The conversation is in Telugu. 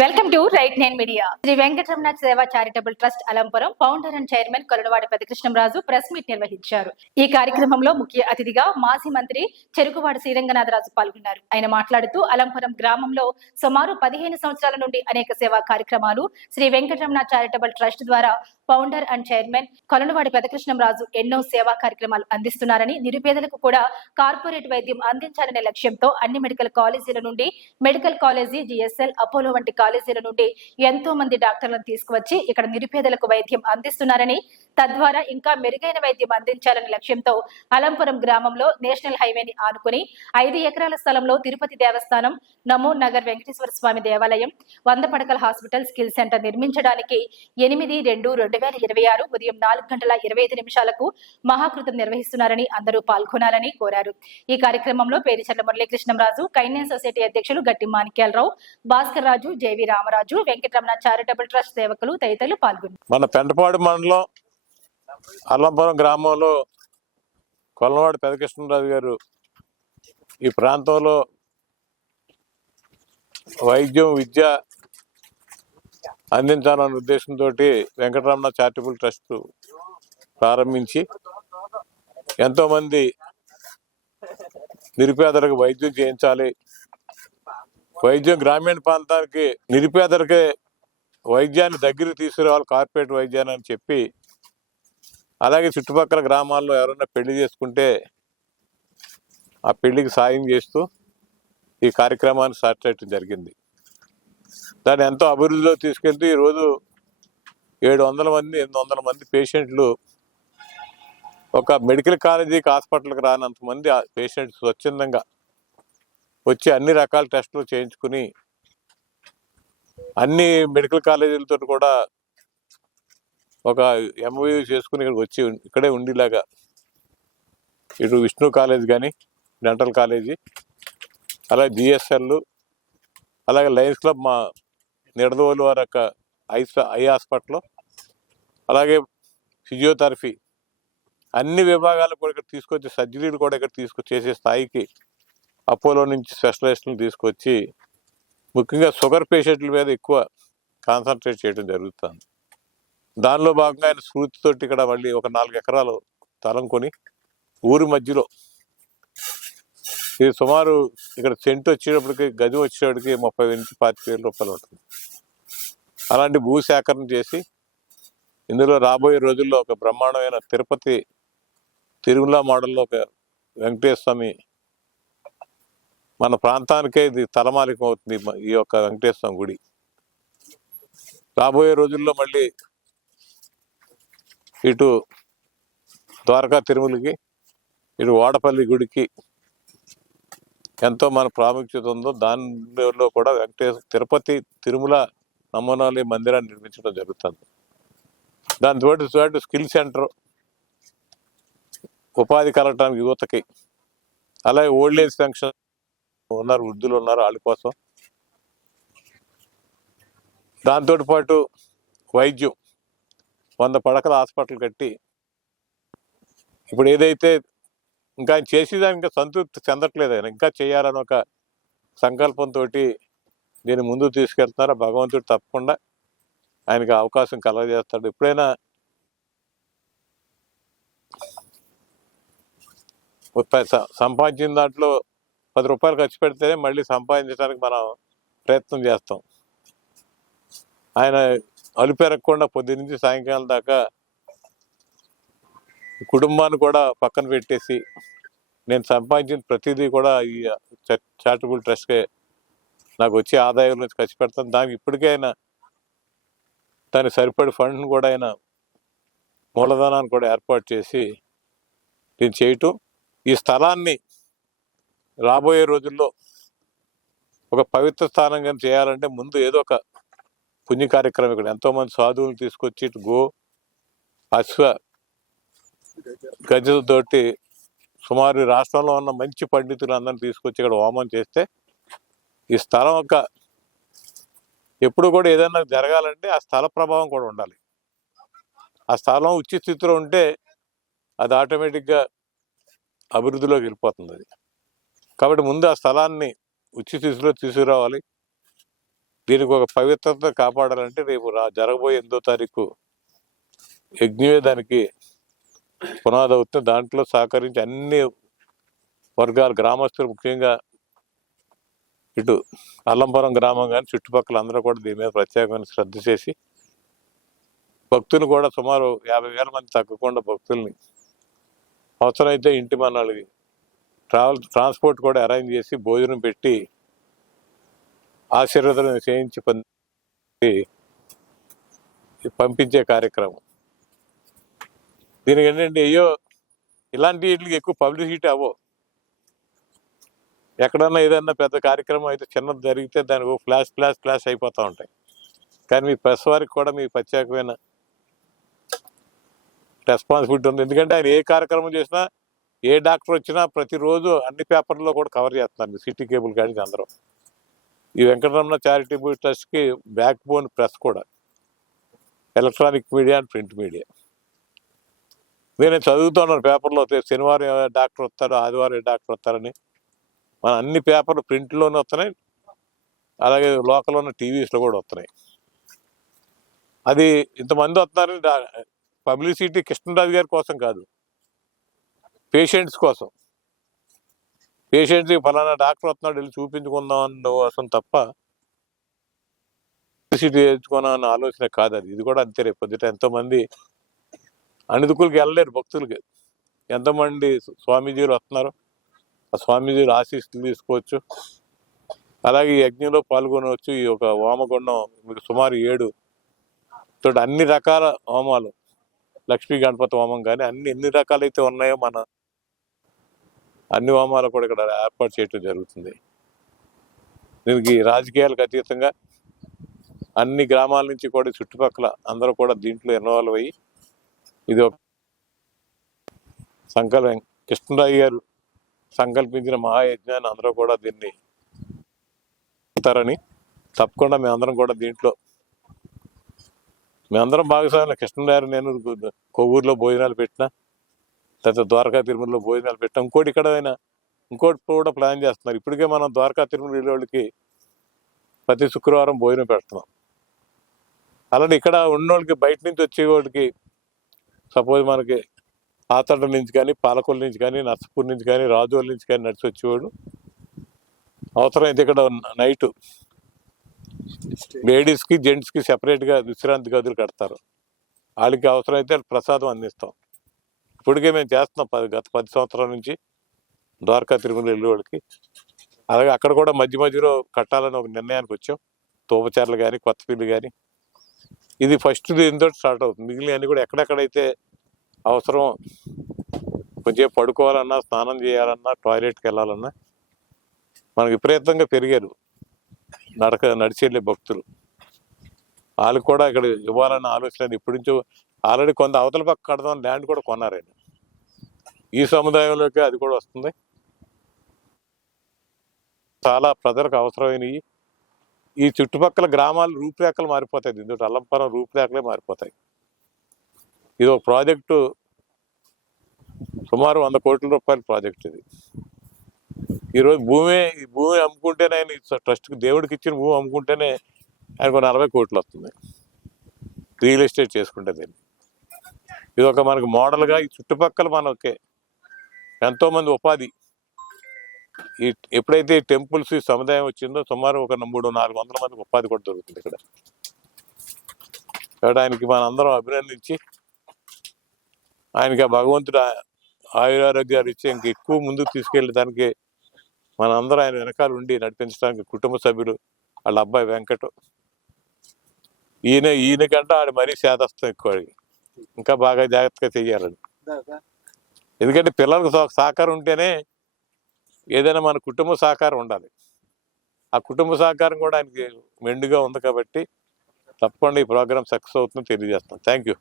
Welcome to right nine media. Sri Venkataramana Seva charitable trust Alampuram founder and chairman Koladavadi Peddakrishnaraju press meet నిర్వహించారు. ఈ కార్యక్రమంలో ముఖ్య అతిథిగా మాజీ మంత్రి చెరుకువాడ శ్రీరంగనాథరాజు పాల్గొన్నారు. ఆయన మాట్లాడుతూ అలంపురం గ్రామంలో సుమారు పదిహేను సంవత్సరాల నుండి అనేక సేవా కార్యక్రమాలు శ్రీ వెంకటరమణ చారిటబుల్ ట్రస్ట్ ద్వారా founder and chairman Kolanavadi Pedakrishnamraju ఎన్నో సేవా కార్యక్రమాలు అందిస్తున్నారని నిరుపేదలకు కూడా కార్పొరేట్ వైద్యం అందించాలనే లక్ష్యంతో అన్ని మెడికల్ కాలేజీల నుండి మెడికల్ కాలేజీ జిఎస్ఎల్ అపోలో వంటి కాలేజీల నుండి ఎంతో మంది డాక్టర్లను తీసుకువచ్చి ఇక్కడ నిరుపేదలకు వైద్యం అందిస్తున్నారని తద్వారా ఇంకా మెరుగైన వైద్యం అందించాలనే లక్ష్యంతో అలంపురం గ్రామంలో నేషనల్ హైవేని ఆనుకుని ఐదు ఎకరాల స్థలంలో తిరుపతి దేవస్థానం నమో నగర్ వెంకటేశ్వర స్వామి దేవాలయం వంద పడకల హాస్పిటల్ స్కిల్ సెంటర్ నిర్మించడానికి ఎనిమిది రెండు రెండు వేల ఇరవై ఆరు ఉదయం నాలుగు గంటల ఇరవై ఐదు నిమిషాలకు మహాకృతం నిర్వహిస్తున్నారని అందరూ పాల్గొనాలని కోరారు. ఈ కార్యక్రమంలో పేరిచర్ల మురళీకృష్ణంరాజు కైన్యన్ సొసైటీ అధ్యక్షులు Gatti Manikyalarao Bhaskar Raju J V Ramaraju Venkataramana charitable trust సేవకులు తదితరులు పాల్గొన్నారు. మన పెంటపాడు మండలం అల్లంపురం గ్రామంలో కొలవాడు పెదకృష్ణరాజు గారు ఈ ప్రాంతంలో వైద్యం విద్య అందించాలన్న ఉద్దేశంతో వెంకటరమణ చారిటబుల్ ట్రస్ట్ ప్రారంభించి ఎంతోమంది నిరుపేదలకు వైద్యం చేయించాలి వైద్యం గ్రామీణ ప్రాంతానికి నిరుపేదలకి వైద్యాన్ని దగ్గరికి తీసుకురావాలి కార్పొరేట్ వైద్యాన్ని అని చెప్పి అలాగే చుట్టుపక్కల గ్రామాల్లో ఎవరైనా పెళ్ళి చేసుకుంటే ఆ పెళ్ళికి సాయం చేస్తూ ఈ కార్యక్రమాన్ని స్టార్ట్ చేయడం జరిగింది. దాన్ని ఎంతో అభివృద్ధిలో తీసుకెళ్తూ ఈరోజు ఏడు వందల మంది ఎనిమిది వందల మంది పేషెంట్లు ఒక మెడికల్ కాలేజీకి హాస్పిటల్కి రానంత మంది ఆ పేషెంట్స్ స్వచ్ఛందంగా వచ్చి అన్ని రకాల టెస్టులు చేయించుకుని అన్ని మెడికల్ కాలేజీలతో కూడా ఒక ఎంఓయూ చేసుకుని ఇక్కడికి వచ్చి ఇక్కడే ఉండేలాగా. ఇటు విష్ణు కాలేజ్ కానీ డెంటల్ కాలేజీ అలాగే జిఎస్ఎల్ అలాగే లయన్స్ క్లబ్ మా నిడదోలు వారి యొక్క ఐ ఐ హాస్పిటల్ అలాగే ఫిజియోథెరపీ. అన్ని విభాగాలు కూడా ఇక్కడ తీసుకొచ్చి సర్జరీలు కూడా ఇక్కడ తీసుకొచ్చేసే స్థాయికి అపోలో నుంచి స్పెషలిస్టులను తీసుకొచ్చి ముఖ్యంగా షుగర్ పేషెంట్ల మీద ఎక్కువ కాన్సన్ట్రేట్ చేయడం జరుగుతుంది. దానిలో భాగంగా ఆయన స్ఫూర్తితోటి ఇక్కడ మళ్ళీ ఒక నాలుగు ఎకరాలు స్థలం కొని ఊరి మధ్యలో ఇది సుమారు ఇక్కడ సెంటు వచ్చేటప్పటికి గది వచ్చేటప్పటికి ముప్పై నుంచి పాతిక వేల రూపాయలు ఉంటుంది అలాంటి భూ సేకరణ చేసి ఇందులో రాబోయే రోజుల్లో ఒక బ్రహ్మాండమైన తిరుపతి తిరుమల మోడల్లో ఒక వెంకటేశ్వర స్వామి మన ప్రాంతానికే ఇది తలమాలికం అవుతుంది ఈ యొక్క వెంకటేశ్వర గుడి. రాబోయే రోజుల్లో మళ్ళీ ఇటు ద్వారకా తిరుమలకి ఇటు వాడపల్లి గుడికి ఎంతో మన ప్రాముఖ్యత ఉందో దానిలో కూడా వెంకటేశ్వర తిరుపతి తిరుమల నమూనాలు మందిరాన్ని నిర్మించడం జరుగుతుంది. దాని తోటి స్కిల్ సెంటర్ ఉపాధి కలగటానికి యువతకి అలాగే ఓల్డ్ ఏజ్ పెన్షన్ ఉన్నారు వృద్ధులు ఉన్నారు వాళ్ళ కోసం. దాంతో పాటు వైద్యం. వంద పడకల హాస్పిటల్ కట్టి ఇప్పుడు ఏదైతే ఇంకా ఆయన చేసేదానికి ఇంకా సంతృప్తి చెందట్లేదు ఆయన. ఇంకా చేయాలని ఒక సంకల్పంతో దీన్ని ముందుకు తీసుకెళ్తున్నారు? భగవంతుడు తప్పకుండా ఆయనకి అవకాశం కలగజేస్తాడు. ఎప్పుడైనా సంపాదించిన దాంట్లో పది రూపాయలు ఖర్చు పెడితేనే మళ్ళీ సంపాదించడానికి మనం ప్రయత్నం చేస్తాం. ఆయన అలుపెరగకుండా పొద్దు నుంచి సాయంకాలం దాకా కుటుంబాన్ని కూడా పక్కన పెట్టేసి నేను సంపాదించిన ప్రతిదీ కూడా ఈ చారిటబుల్ ట్రస్ట్కే నాకు వచ్చే ఆదాయం నుంచి ఖర్చు పెడతాను. దానికి ఇప్పటికే ఆయన దానికి సరిపడి ఫండ్ని కూడా ఆయన మూలధనాన్ని కూడా ఏర్పాటు చేసి దీన్ని చేయటం. ఈ స్థలాన్ని రాబోయే రోజుల్లో ఒక పవిత్ర స్థానంగా చేయాలంటే ముందు ఏదో ఒక పుణ్య కార్యక్రమం ఇక్కడ. ఎంతోమంది సాధువులు తీసుకొచ్చి ఇటు గో అశ్వ గజతోటి సుమారు రాష్ట్రంలో ఉన్న మంచి పండితులు అందరిని తీసుకొచ్చి ఇక్కడ హోమం చేస్తే ఈ స్థలం ఒక ఎప్పుడు కూడా ఏదైనా జరగాలంటే ఆ స్థల ప్రభావం కూడా ఉండాలి. ఆ స్థలం ఉచిత స్థితిలో ఉంటే అది ఆటోమేటిక్గా అభివృద్ధిలోకి వెళ్ళిపోతుంది అది. కాబట్టి ముందు ఆ స్థలాన్ని ఉచ్చి తీసులో తీసుకురావాలి. దీనికి ఒక పవిత్రత కాపాడాలంటే రేపు రా జరగబోయే ఎనిమిదో తారీఖు యజ్ఞమే దానికి పునాది అవుతుంది దాంట్లో సహకరించి అన్ని వర్గాలు గ్రామస్తులు ముఖ్యంగా ఇటు అల్లంపురం గ్రామం కానీ చుట్టుపక్కల అందరూ కూడా దీని మీద ప్రత్యేకమైన శ్రద్ధ చేసి భక్తులు కూడా సుమారు యాభై వేల మంది తగ్గకుండా భక్తుల్ని అవసరమైతే ఇంటి మనాలకి ట్రావెల్ ట్రాన్స్పోర్ట్ కూడా అరేంజ్ చేసి భోజనం పెట్టి ఆశీర్వదనం చేయించి పంపి పంపించే కార్యక్రమం. దీనికి ఏంటంటే అయ్యో ఇలాంటి వీటికి ఎక్కువ పబ్లిసిటీ అవ్వవు. ఎక్కడన్నా ఏదన్నా పెద్ద కార్యక్రమం అయితే చిన్నది జరిగితే దానికి ఓ ఫ్లాష్ ఫ్లాష్ ఫ్లాష్ అయిపోతూ ఉంటాయి. కానీ మీ ప్రెస్ వారికి కూడా మీ ప్రత్యేకమైన రెస్పాన్సిబిలిటీ ఉంది. ఎందుకంటే ఆయన ఏ కార్యక్రమం చేసినా ఏ డాక్టర్ వచ్చినా ప్రతిరోజు అన్ని పేపర్లో కూడా కవర్ చేస్తున్నారు సిటీ కేబుల్ కానీ అందరూ. ఈ వెంకటరమణ చారిటబుల్ ట్రస్ట్కి బ్యాక్ బోన్ ప్రెస్ కూడా. Electronic media and print media. నేను చదువుతున్నాను పేపర్లో శనివారం డాక్టర్ వస్తారు ఆదివారం డాక్టర్ వస్తారని. మన అన్ని పేపర్లు ప్రింట్లోనే వస్తున్నాయి. అలాగే లోకల్ ఉన్న టీవీస్లో కూడా వస్తున్నాయి. అది ఇంతమంది వస్తున్నారని పబ్లిసిటీ కృష్ణరాజు గారి కోసం కాదు. పేషెంట్స్ కోసం. పేషెంట్స్కి ఫలానా డాక్టర్ వస్తున్నాడు వెళ్ళి చూపించుకుందాం అన్న తప్ప పబ్లిసిటీ చేయించుకున్నాం అన్న ఆలోచన కాదు అది. ఇది కూడా అంతే రేపు పొద్దుట ఎంతోమంది అణిదుకులకి వెళ్ళలేరు భక్తులకి. ఎంతమంది స్వామీజీలు వస్తున్నారు. ఆ స్వామీజీలు ఆశీస్సులు తీసుకోవచ్చు. అలాగే ఈ యజ్ఞంలో పాల్గొనవచ్చు. ఈ యొక్క హోమగుండం మీకు సుమారు ఏడు తోటి అన్ని రకాల హోమాలు. లక్ష్మీ గణపతి హోమం కానీ అన్ని ఎన్ని రకాలైతే ఉన్నాయో మన అన్ని హోమాలు కూడా ఇక్కడ ఏర్పాటు చేయటం జరుగుతుంది. దీనికి రాజకీయాలకు అతీతంగా అన్ని గ్రామాల నుంచి కూడా చుట్టుపక్కల అందరూ కూడా దీంట్లో ఇన్వాల్వ్ అయ్యి ఇది ఒక సంకల్పం. కృష్ణరాజు గారు సంకల్పించిన మహాయజ్ఞాన్ని అందరూ కూడా దీన్ని చేస్తారని తప్పకుండా మేమందరం కూడా దీంట్లో మేమందరం భాగస్వామ్యం కృష్ణరాజు నేను కొవ్వూరులో భోజనాలు పెట్టినా తర్వాత ద్వారకా తిరుమలలో భోజనాలు పెట్టాం. ఇంకోటి ఇక్కడ అయినా ఇంకోటి కూడా ప్లాన్ చేస్తున్నారు. ఇప్పటికే మనం ద్వారకా తిరుమల వెళ్ళే వాళ్ళకి ప్రతి శుక్రవారం భోజనం పెడుతున్నాం. అలానే ఇక్కడ ఉన్నోళ్ళకి బయట నుంచి వచ్చే వాళ్ళకి సపోజ్ మనకి ఆతడ నుంచి కానీ పాలకొల్లు నుంచి కానీ నర్సపూర్ నుంచి కానీ రాజోల్ నుంచి కానీ నడిచి వచ్చేవాడు. అవసరమైతే ఇక్కడ నైట్ లేడీస్కి జెంట్స్కి సెపరేట్గా విశ్రాంతి గదులు కడతారు. వాళ్ళకి అవసరమైతే ప్రసాదం అందిస్తాం. ఇప్పటికే మేము చేస్తున్నాం. పది గత పది సంవత్సరాల నుంచి ద్వారకా తిరుమల వెళ్ళే వాళ్ళకి. అలాగే అక్కడ కూడా మధ్య మధ్యలో కట్టాలని ఒక నిర్ణయానికి వచ్చాం. తోపచార్లు కానీ కొత్తపల్లి కానీ ఇది ఫస్ట్ దీంతో స్టార్ట్ అవుతుంది. మిగిలిన కూడా ఎక్కడెక్కడైతే అవసరం కొంచెం పడుకోవాలన్నా స్నానం చేయాలన్నా టాయిలెట్కి వెళ్ళాలన్నా మనకి విపరీతంగా పెరిగారు నడక నడిచి వెళ్ళే భక్తులు. వాళ్ళకి కూడా ఇక్కడ ఇవ్వాలన్న ఆలోచన ఇప్పటి నుంచో ఆల్రెడీ కొంత అవతల పక్క కడదాం ల్యాండ్ కూడా కొన్నారండి. ఈ సముదాయంలోకి అది కూడా వస్తుంది. చాలా ప్రజలకు అవసరమైనవి. ఈ చుట్టుపక్కల గ్రామాలు రూపురేఖలు మారిపోతాయి. దీంతో అల్లంపురం రూపురేఖలే మారిపోతాయి. ఇది ఒక ప్రాజెక్టు. సుమారు వంద కోట్ల రూపాయల ప్రాజెక్ట్ ఇది. ఈరోజు భూమి ఈ భూమి అమ్ముకుంటేనే ఆయన ట్రస్ట్కి దేవుడికి ఇచ్చిన భూమి అమ్ముకుంటేనే ఆయనకు నలభై కోట్లు వస్తుంది రియల్ ఎస్టేట్ చేసుకుంటే దీన్ని. ఇది ఒక మనకు మోడల్గా ఈ చుట్టుపక్కల మనకి ఎంతోమంది ఉపాధి. ఈ ఎప్పుడైతే టెంపుల్స్ ఈ సముదాయం వచ్చిందో సుమారు ఒక మూడు నాలుగు వందల మందికి ఉపాధి కూడా దొరుకుతుంది ఇక్కడ. కాబట్టి ఆయనకి మనందరం అభినందించి ఆయనకి ఆ భగవంతుడు ఆయురారోగ్యాలు ఇచ్చి ఇంక ఎక్కువ ముందుకు తీసుకెళ్ళడానికి మనందరం ఆయన వెనకాల ఉండి నడిపించడానికి కుటుంబ సభ్యులు వాళ్ళ అబ్బాయి వెంకట. ఈయన ఈయనకంటే ఆడు మరీ శాదస్తం ఎక్కువ ఇంకా బాగా జాగ్రత్తగా చెయ్యాలని ఎందుకంటే పిల్లలకు సహ- సహకారం ఉంటేనే ఏదైనా మన కుటుంబ సహకారం ఉండాలి. ఆ కుటుంబ సహకారం కూడా ఆయనకి మెండుగా ఉంది కాబట్టి తప్పకుండా ఈ ప్రోగ్రామ్ సక్సెస్ అవుతుందని తెలియజేస్తాం. Thank you